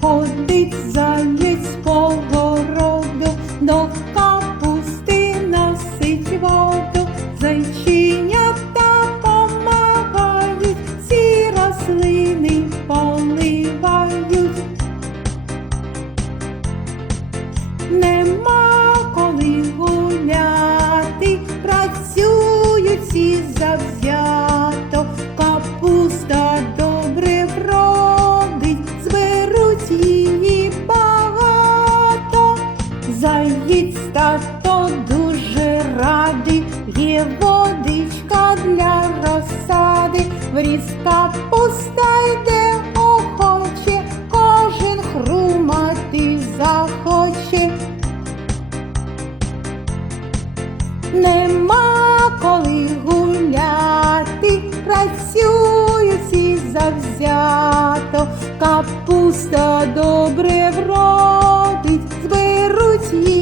Ходить заєць по городу, до капусти носить воду, зайченята помагають, всі рослини поливають. Нема коли гуляти, працюють всі завзято, Заєць тато дуже радий, є водичка для розсади, в ріс капуста йде охоче, кожен хрумати захоче. Нема коли гуляти, працюють всі завзято, капуста добре see